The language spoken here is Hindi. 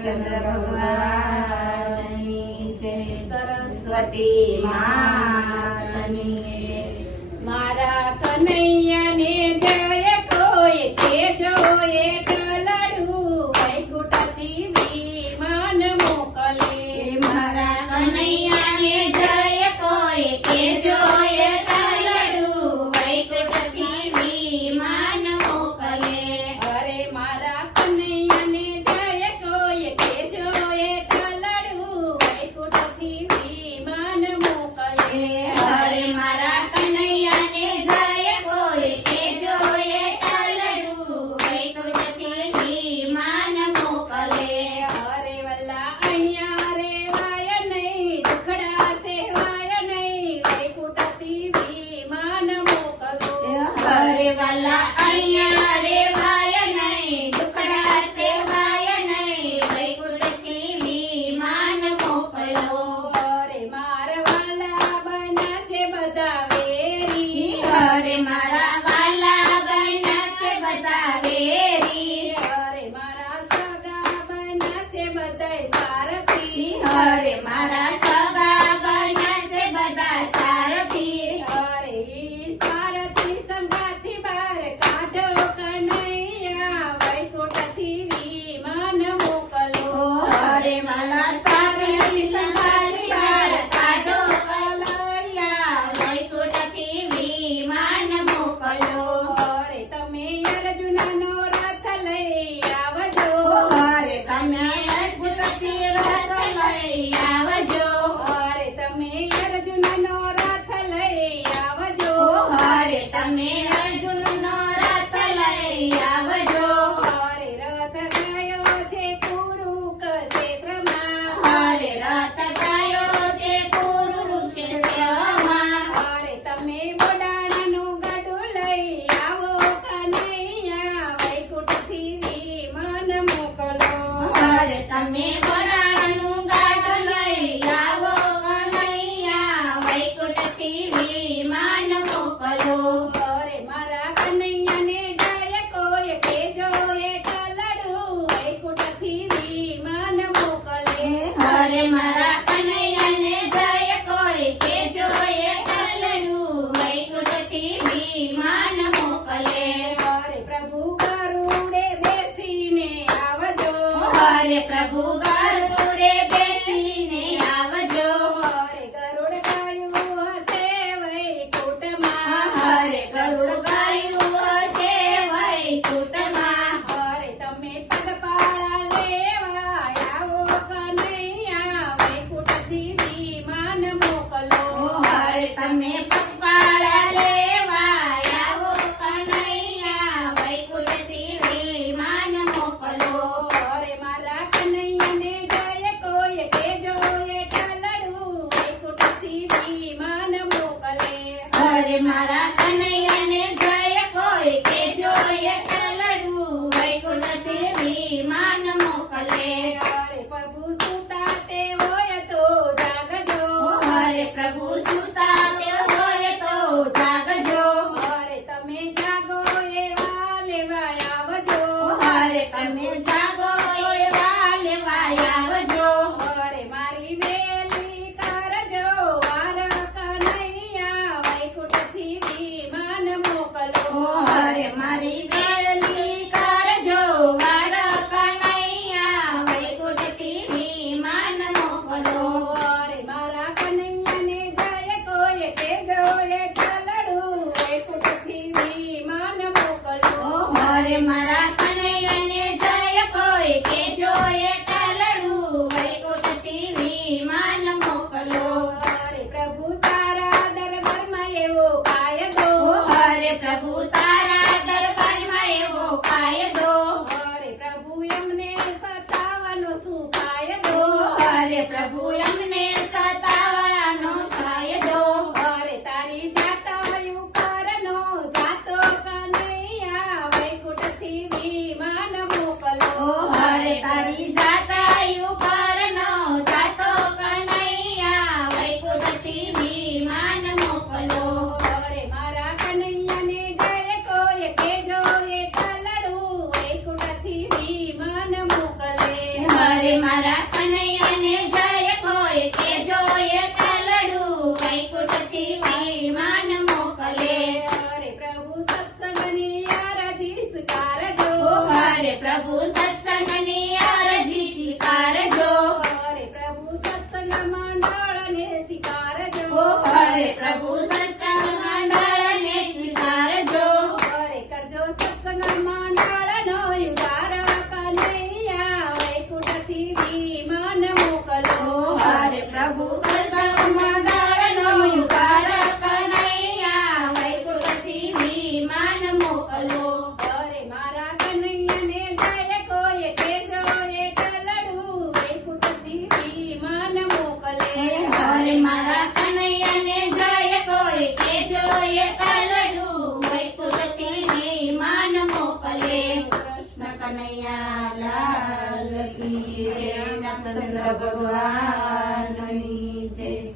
ચંદ્ર ભગવાનની જય સરસ્વતી માતની વાલા અહીંયા રે ભાય નહીં દુખડા સેવાય નહીં વૈકુંઠથી વિમાન મોકલો રે મારા વાલા બના છે બધા વેરી અરે મારા વાલા બના છે બધા વેરી અરે મારા સગા બના છે બધા સારથી અરે મારા તમે અર્જુનનો લઈ આવો કનૈયા. વૈકુંઠથી મન મોકલો. હરે प्रभु મારા કનૈયાને જય કોઈ કે જોયે ટલડું. વૈકુંઠ ટીવી માન પ્રભુ તારા દરબારમાં એવો કાયદો અરે પ્રભુ તારા હરે મારા કનૈયાને જય કોઈ કે જોઈએ કાલડું વૈકુંઠથી વિમાન મોકલે હરે પ્રભુ સત્સંગની આરતી સ્વીકારજો હરે પ્રભુ સત્સંગની અરજી સ્વીકારજો હરે પ્રભુ સત્સંગ મંડળને સ્વીકારજો હરે પ્રભુ प्रभु मंडळनो मान मोकलो अरे मारा कन्हैयाने जाय कोय केसोय कलडू वैकुलती मी मान मोकले अरे मारा कन्हैयाने जाय कोय केसोय कलडू वैकुलती मी मान मोकले कृष्ण कन्हैया भगवान। Jay.